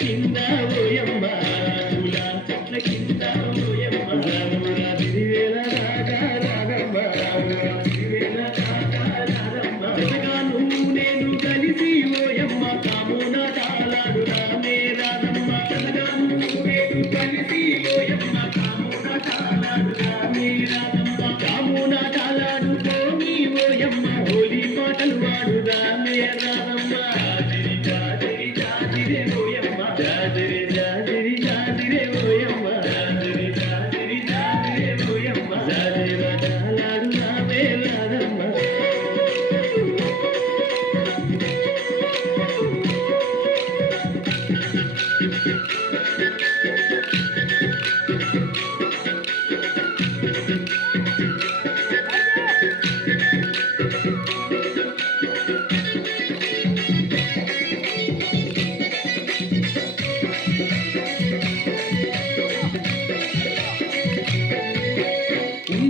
కింద ఓయమ్మ పూల చెట్ల కింద ఓయమ్మ రామురా తిరివేల రాగా రాగమ్మ రామురా తిరివేల రాగా రాగమ్మ జగను నేను కలిసి ఓయమ్మ కామున తాళాడు రామే రాగమ్మ జగను నేను కలిసి ఓయమ్మ కామున తాళాడు రామే రాగమ్మ కామున తాళాడు కోని ఓయమ్మ హోలీ పాటలు వాడు రామే రాగమ్మ జాజిరి జాజిరి ఓయమ్మ జాజిరి జాజిరి జాజిరి ఓయమ్మ జాజిరి జాజిరి జాజిరి ఓయమ్మ జాజిర తాళాడు రామే రాగమ్మ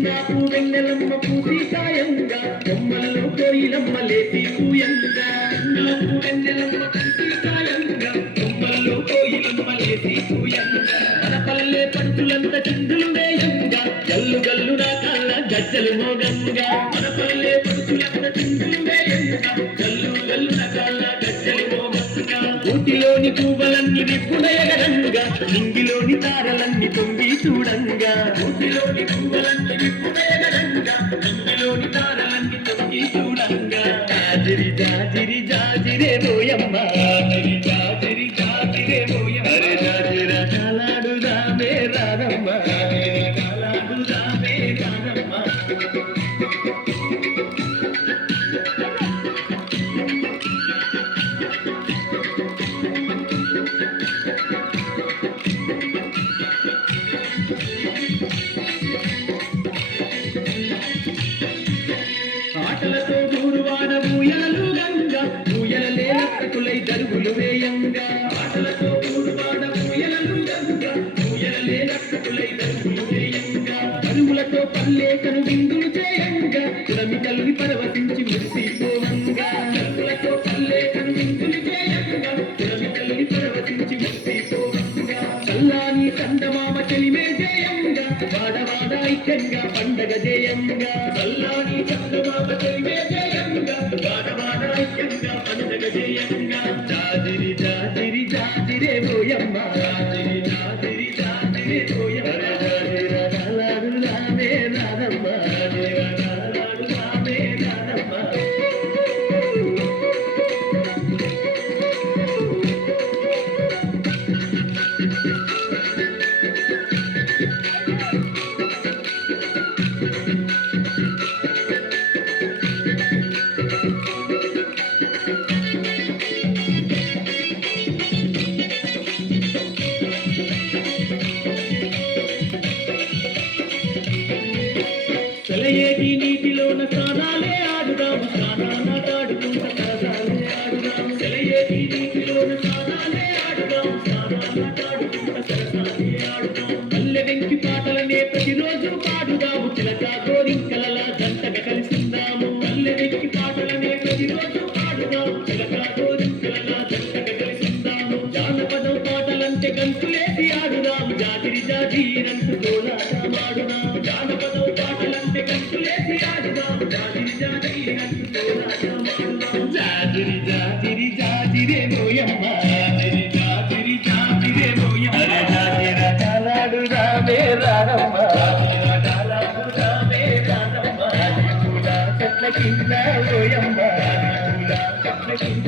నాకు వెన్నెలమ్మ పూసి కాయంగా బొమ్మల్లో కోయిలమ్మ లేసి పూయంగా నాకు వెన్నెలమ్మ పూసి కాయంగా బొమ్మల్లో కోయిలమ్మ లేసి పూయంగా మన పల్లె పంచులంత చిందులు వేయంగా గల్లు గల్లు నా కళ్ళ గజ్జలు మోగంగా మన పల్లె పంచులంత చిందులు వేయంగా గల్లు గల్లు నా కళ్ళ గజ్జలు మోగంగా ఊటిలోని పువ్వులన్నీ విప్పుడయగరంగా నింగిలోని తారలన్నీ తొంగి చూడంగా ఊటిలోని పువ్వులన్నీ విప్పుడయగరంగా నింగిలోని తారలన్నీ తొంగి చూడంగా జాజిరి జాజిరి జాజిరే ఓయమ్మ జాజిరి జాజిరి జాజిరే ఓయమ్మ అరే జాజిర తాళాడు రామే రారమ్మ జాజిర తాళాడు రామే రారమ్మ ఆటలతో ఊరువాడ ఊయలలు గంగా ఊయలలే లక్కకులై దరుగులు వేయంగా ఆటలతో ఊరువాడ ఊయలలు గంగా ఊయలలే లక్కకులై దరుగులు వేయంగా కరువులతో పల్లేకను విందులు చేయంగా కురమి కలువి పరవశించి మురిసిపోవంగా కరువులతో పల్లేకను విందులు చేయంగా కురమి కలువి పరవశించి మురిసిపోవంగా చల్లాని కందమామ చెలిమే జయంగా వాడవాడ ఐక్యంగా పండగ జయంగా చల్లాని కందమామ చెలిమే జయంగా వాడవాడ ఐక్యంగా పండగ జయంగా జాజిరి జాజిరి జాజిరే ఓయమ్మ జాజిరి జాజిరి జాజిరే ఓయమ్మ జాజిర తాళాడు రామే రారమ్మ జాజిర తాళాడు రామే రారమ్మ సెలయేటి నీటిలోన స్నానాలే ఆడుదాము స్నానాలాడుకుంట సరసాలే ఆడుదాము సెలయేటి నీటిలోన స్నానాలే ఆడుదాము స్నానాలాడుకుంట సరసాలే ఆడుదాము పల్లె వెంకి పాటలనే ప్రతిరోజు పాడుదాము చిలక గోరింకలలా జంటగా కలిసిందాము పల్లె వెంకి పాటలనే ప్రతిరోజు పాడుదాము చిలక గోరింకలలా జంటగా కలిసిందాము జానపదం పాటలంటే గంతులేసి ఆడుదాము జాజిరి జాజీరంటూ కోలాటమాడుదాము జానపదం పాటలంటే గంతులేసి ఆడుదాము జాజిరి జాజీరంటూ కోలాటమాడుదాము జాజిరి జాజిరి జాజిరే ఓయమ్మ జాజిరి జాజిరి జాజిరే ఓయమ్మ అరే జాజిర తాళాడు రామే రారమ్మ జాజిర తాళాడు రామే రారమ్మ పూల చెట్ల కింద ఓయమ్మ పూల చెట్ల కింద